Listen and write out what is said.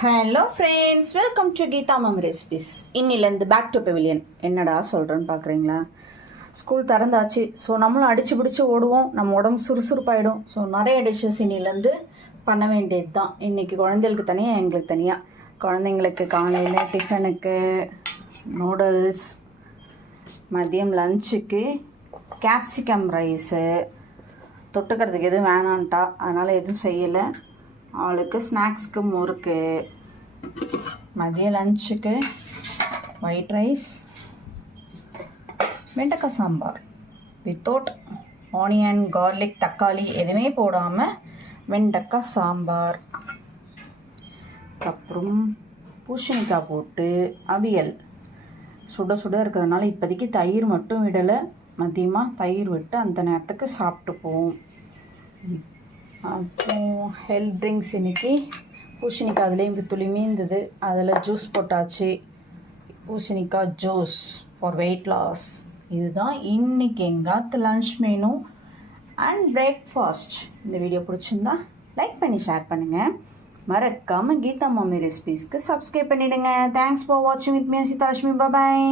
Hello friends, welcome to Geetha mum recipes. இன்னிலேருந்து back to pavilion. என்னடா சொல்கிறேன்னு பார்க்குறீங்களா? ஸ்கூல் திறந்தாச்சு. ஸோ நம்மளும் அடித்து பிடிச்சி ஓடுவோம், நம்ம உடம்பு சுறுசுறுப்பாயிடும். ஸோ நிறைய டிஷ்ஷஸ் இன்னிலேருந்து பண்ண வேண்டியது தான். இன்றைக்கி குழந்தைகளுக்கு தனியாக, எங்களுக்கு தனியாக. குழந்தைங்களுக்கு காலையில் டிஃபனுக்கு நூடுல்ஸ், மதியம் லஞ்சுக்கு கேப்சிகம் ரைஸு, தொட்டுக்கிறதுக்கு எதுவும் வேணான்ட்டா, அதனால் எதுவும் செய்யலை. அவளுக்கு ஸ்நாக்ஸ்க்கு முறுக்கு, மதிய லஞ்சுக்கு ஒயிட் ரைஸ், வெண்டைக்காய் சாம்பார் வித்தவுட் ஆனியன், கார்லிக், தக்காளி எதுவுமே போடாமல் வெண்டைக்காய் சாம்பார். அப்புறம் பூசணிக்காய் போட்டு அவியல். சுட சுட இருக்கிறதுனால இப்போதைக்கு தயிர் மட்டும் விடலை. மதியமாக தயிர் விட்டு அந்த நேரத்துக்கு சாப்பிட்டுப்போம். அப்புறம் ஹெல்த் ட்ரிங்க்ஸ் இன்றைக்கி பூசணிக்காய் அதுலேயும் துளியுமே இருந்தது, அதில் ஜூஸ் போட்டாச்சு. பூசணிக்காய் ஜூஸ் ஃபார் வெயிட் லாஸ். இதுதான் இன்றைக்கி எங்காத்து லன்ச் மெனு அண்ட் பிரேக்ஃபாஸ்ட். இந்த வீடியோ பிடிச்சிருந்தா லைக் பண்ணி ஷேர் பண்ணுங்கள். மறக்காமல் கீதா மம்மி ரெசிபீஸ்க்கு சப்ஸ்கிரைப் பண்ணிவிடுங்க. தேங்க்ஸ் ஃபார் வாட்சிங் வித் மீ சீதாலட்சுமி. பாய்.